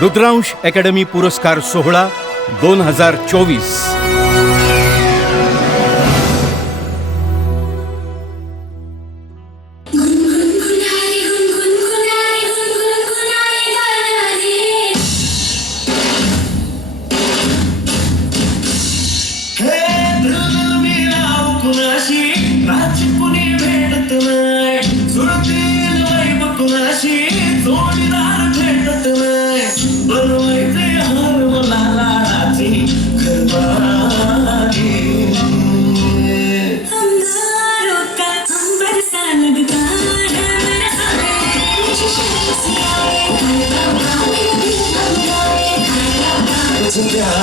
Rudransh academy पुरस्कार सोहळा दोन हजार चोवीस. together.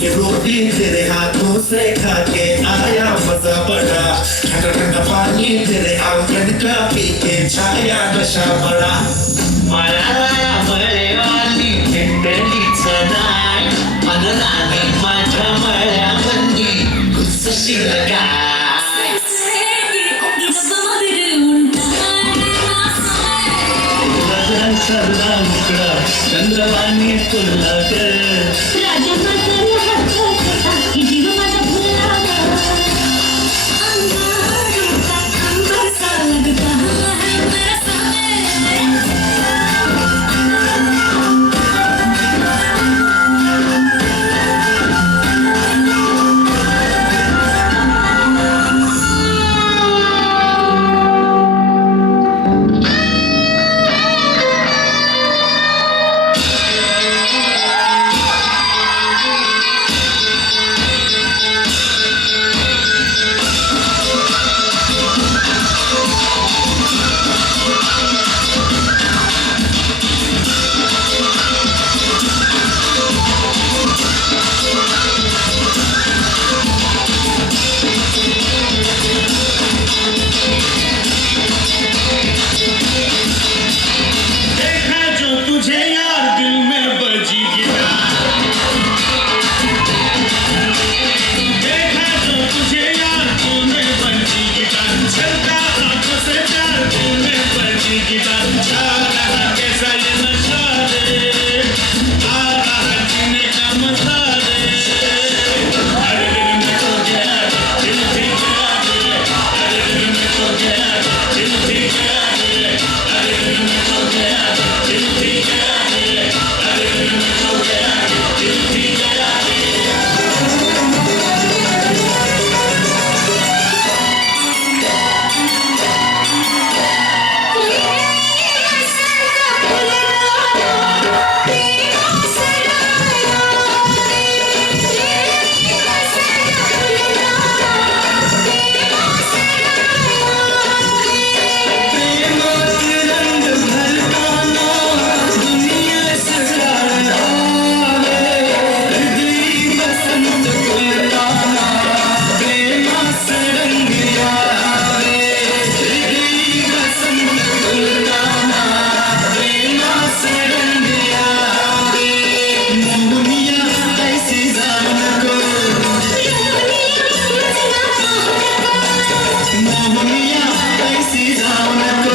के रोटी तेरे हाथों से खा के आया मजा बड़ा ठंडा ठंडा पानी तेरे आंगन का पी के छाया नशा बड़ा माया माया मरे वाली खिंडली सदाय मनराने माझ्या मळ्या मंदी घुसशी लगाय सर्वांकडा चंद्रवाणी तुला कर não é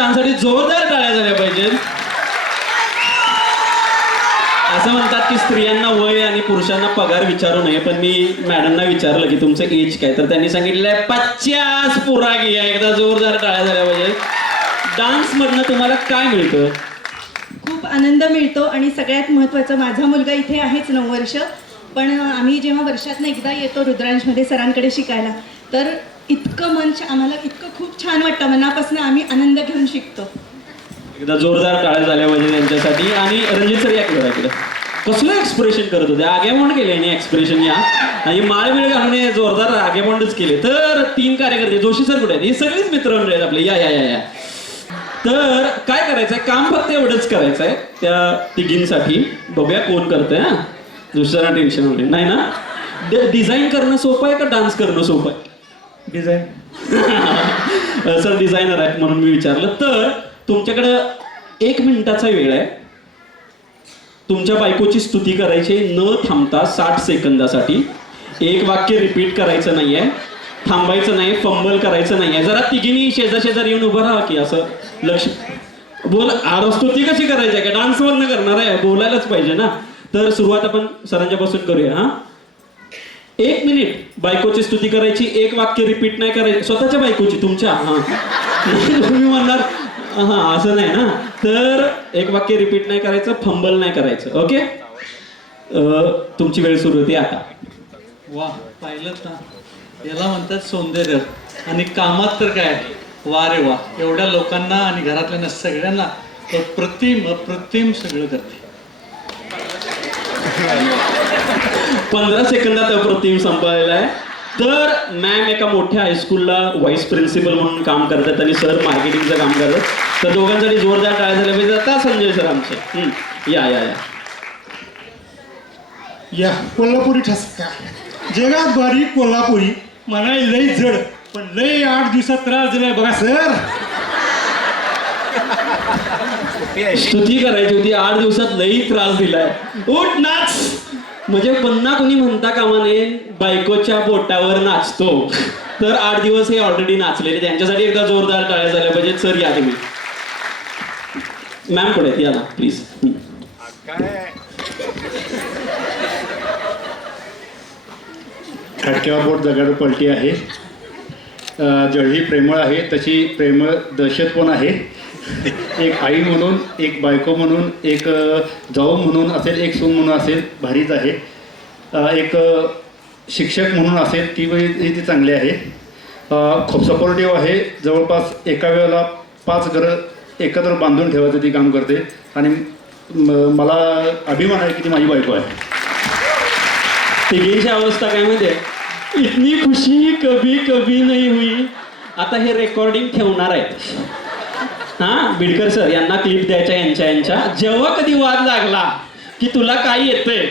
डान्ससाठी जोरदार टाळ्या झाल्या पाहिजेत. असं म्हणतात की स्त्रियांना वय आणि पुरुषांना पगार विचारू नये पण मी मॅडमना विचारलं की तुमचं एज काय? तर त्यांनी सांगितलंय पचास पुरा घ्या. एकदा जोरदार टाळ्या झाल्या पाहिजेत. डान्स मधनं तुम्हाला काय मिळतं? खूप आनंद मिळतो आणि सगळ्यात महत्त्वाचं माझा मुलगा इथे आहेच नऊ वर्ष. पण आम्ही जेव्हा वर्षातनं एकदा येतो रुद्रांशमध्ये सरांकडे शिकायला तर इतकं मन आम्हाला इतकं खूप छान वाटतं. मनापासून आम्ही आनंद घेऊन शिकतो. एकदा जोरदार टाळ्या झाल्या पाहिजे त्यांच्यासाठी. आणि रणजित सर या केलं इकडे. कसलं एक्सप्रेशन करत होते? आगेमोंड केले आणि एक्सप्रेशन या. आणि माळमेळ घालून जोरदार आगेमोंडच केले. तर तीन कार्यकर्ते जोशी सर कुठे आहेत? सगळेच मित्र म्हणून आहेत आपले. या या या या. तर काय करायचंय? काम फक्त एवढंच करायचंय. त्या तिघींसाठी. बघूया कोण करतंय हा. दुसऱ्यांना टेन्शन होते नाही ना? डिझाईन करणं सोपं आहे का डान्स करणं सोपं आहे? डिझाईन सर डिझायनर आहेत म्हणून मी विचारलं. तर तुमच्याकडं एक मिनिटाचा वेळ आहे. तुमच्या बायकोची स्तुती करायची न थांबता साठ सेकंदासाठी. एक वाक्य रिपीट करायचं नाहीये. थांबायचं नाही. फंबल करायचं नाहीये. जरा तिघीनी शेजार येऊन उभं राहा की असं लक्ष बोल आर स्तुती कशी करायची आहे? का डान्स मधनं करणार आहे? बोलायलाच पाहिजे ना. तर सुरुवात आपण सरांच्या पासून करूया हा? एक मिनिट. बायकोची स्तुती करायची एक वाक्य रिपीट नाही करायची. स्वतःच्या बायकोची तुमच्या. हा. तुम्ही म्हणणार. हा असं नाही ना. तर एक वाक्य रिपीट नाही करायचं फंबल नाही करायचं. ओके अं, तुमची वेळ सुरू होती आता. वा पाहिलं ना याला म्हणतात सौंदर्य. आणि कामात तर काय? वा रे वा. एवढ्या लोकांना आणि घरातल्या सगळ्यांना प्रतिम अप्रतिम सगळं करते. पंधरा सेकंदात अप्रतिम संपलेला आहे. तर मॅम एका मोठ्या हायस्कूलला व्हाईस प्रिन्सिपल म्हणून काम करतात आणि सर मार्केटिंगचं काम करतात. तर दोघांसाठी जोरदार टाळ्या झाल्या पाहिजे आता संजय सर आमचे. या या या. या कोल्हापुरी ठसका. जगात बारीक कोल्हापुरी म्हणाय लय जड पण लय आठ दिवसात त्रास दिलाय बघा सर स्तुती करायची होती. आठ दिवसात लई त्रास दिलाय. उठ नाच. म्हणजे पुन्हा कोणी म्हणता कामा नये बायकोच्या बोटावर नाचतो. तर आठ दिवस हे ऑलरेडी नाचलेले त्यांच्यासाठी एकदा जोरदार टाळ्या झाल्या पाहिजेत. सर या तुम्ही. मॅम पुढे या ना प्लीज खडक्यावर बोट दगड पलटी आहे. अं, जळही प्रेमळ आहे तशी प्रेमळ दहशत पण आहे. एक आई म्हणून एक बायको म्हणून एक जाऊ म्हणून असेल एक सून म्हणून असेल भारीच आहे. एक शिक्षक म्हणून असेल ती वेळी ती चांगली आहे. खूप सपोर्टिव्ह आहे. जवळपास एका वेळेला पाच घरं एकत्र बांधून ठेवायचं ती काम करते. आणि मला अभिमान आहे की ती माझी बायको आहे. तिघींची अवस्था काय म्हणजे इतनी खुशी कभी कभी नाही हुई. आता हे रेकॉर्डिंग ठेवणार आहेत. हा बिडकर सर यांना क्लिप द्यायच्या यांच्या यांच्या. जेव्हा कधी वाद लागला की तुला काय येतंय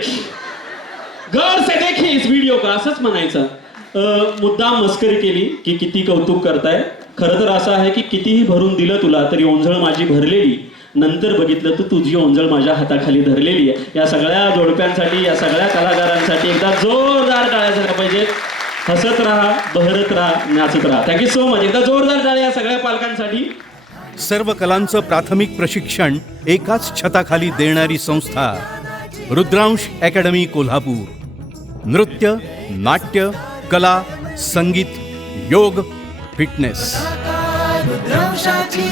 गौर से देखे इस व्हिडिओ का असंच म्हणायचं. मुद्दा मुद्दाम मस्करी केली की किती कौतुक करताय. खरं तर असं आहे की कितीही भरून दिलं तुला तरी ओंझळ माझी भरलेली. नंतर बघितलं तर तुझी ओंजळ माझ्या हाताखाली धरलेली आहे. या सगळ्या जोडप्यांसाठी या सगळ्या कलाकारांसाठी एकदा जोरदार टाळ्या झाल्या पाहिजेत हसत राहा बहरत राहा नाचत राहा. थँक्यू सो मच एकदा जोरदार टाळ्या या सगळ्या पालकांसाठी. सर्व कलांचं प्राथमिक प्रशिक्षण एकाच छताखाली देणारी संस्था रुद्रांश अकॅडमी कोल्हापूर. नृत्य नाट्य कला संगीत योग फिटनेस. रुद्रांशाची